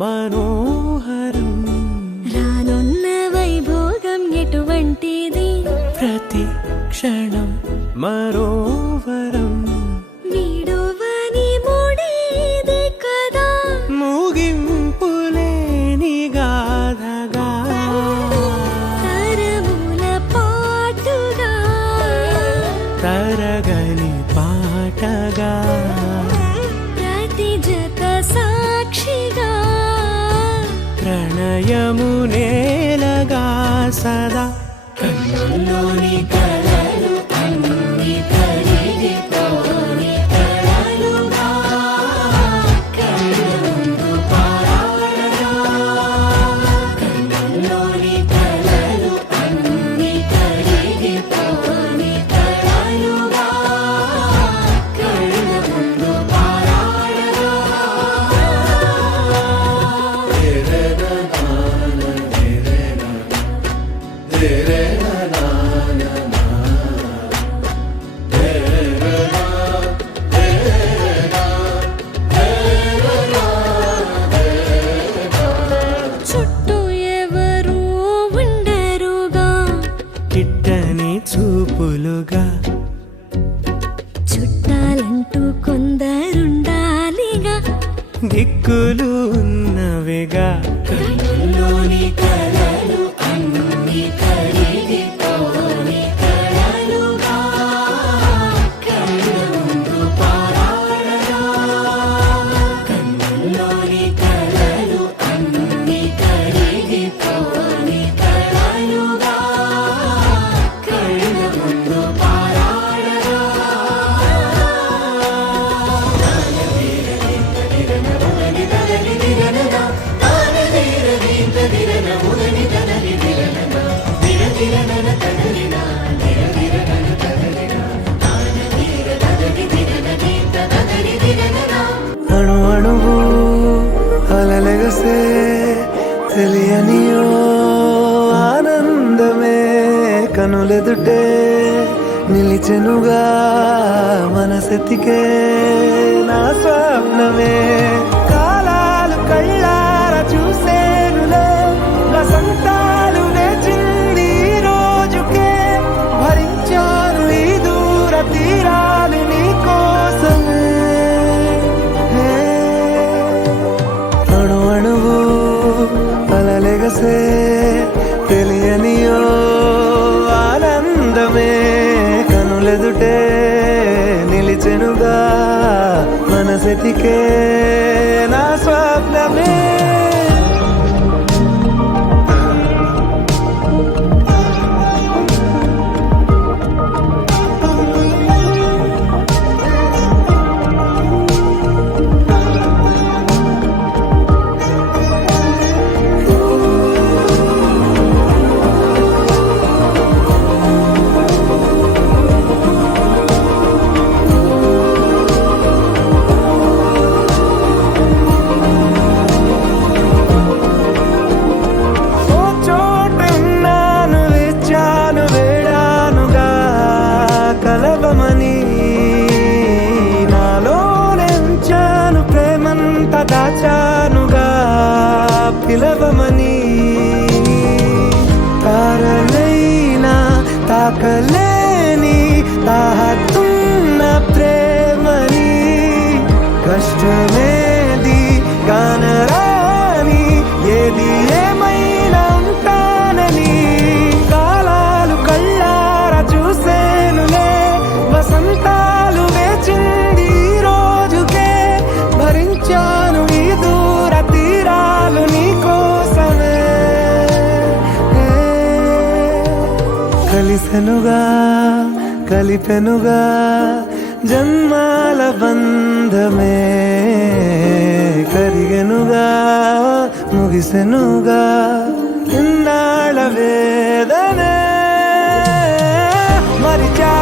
మనోహరం రానున్న వైభోగం ఎటువంటిది ప్రతి క్షణం మరోవరం వీడువని మూడేది కదా ముగింపులేని గాథగా తరముల పాటుగా తరగని పాటగా ప్రతి జత సాక్షిగా ప్రణయము నేలగా సదా కన్నుల్లోని కలలు అన్ని కరిగిపోని కలలుగా కళ్ళముందు పారాడగా కన్నుల్లోని కలలు అన్ని కరిగిపోని కలలుగా కళ్ళముందు పారాడగా చుట్టూ ఎవరు ఉండరుగా కిట్టని చూపులుగా చుట్టాలంటూ కొందరుండాలిగా దిక్కులు ఉన్నవిగా కన్నుల్లోని కలలు అన్ని కరిగిపోని కలలుగా కళ్ళముందు పారాడగా కన్నుల్లోని కలలు అన్ని కరిగిపోని కలలుగా కళ్ళముందు పారాడగా అణు అణువు అలలెగసే తెలియనియో ఆనందమే కనులెదుటే నిలిచెనుగా మనసెతికే నా స్వప్నమే కాలాలు కళ్ళార చూసేనులే వసంతాలు వేచింది ఈ రోజుకే భరించాను ఈ దూర తీరాలు నీ కోసమే అణు అణువు అలలెగసే తెలియనియో ఆనందమే కనులెదుటే నిలిచెనుగా మనసెతికే నా స్వప్నమే ఓ చోటున్నాను వేచాను వేడానుగా కలవమని నాలో నెంచాను ప్రేమంత దాచానుగా పిలవమని తారలైనా తాకలేని తాహతున్న ప్రేమని కష్టమేది కానరాని ఏది ఏమైనా ఉంటానని కాలాలు కళ్ళార చూసేనులే వసంతాలు వేచింది ఈ రోజుకే భరించాను ఈ దూర తీరాలు నీ కోసమే కలిసెనుగా కలిపెనుగా జన్మాల బంధమే కరిగెనుగా ముగిసెనుగా ఇన్నాళ్ళ వేదనే మరిచా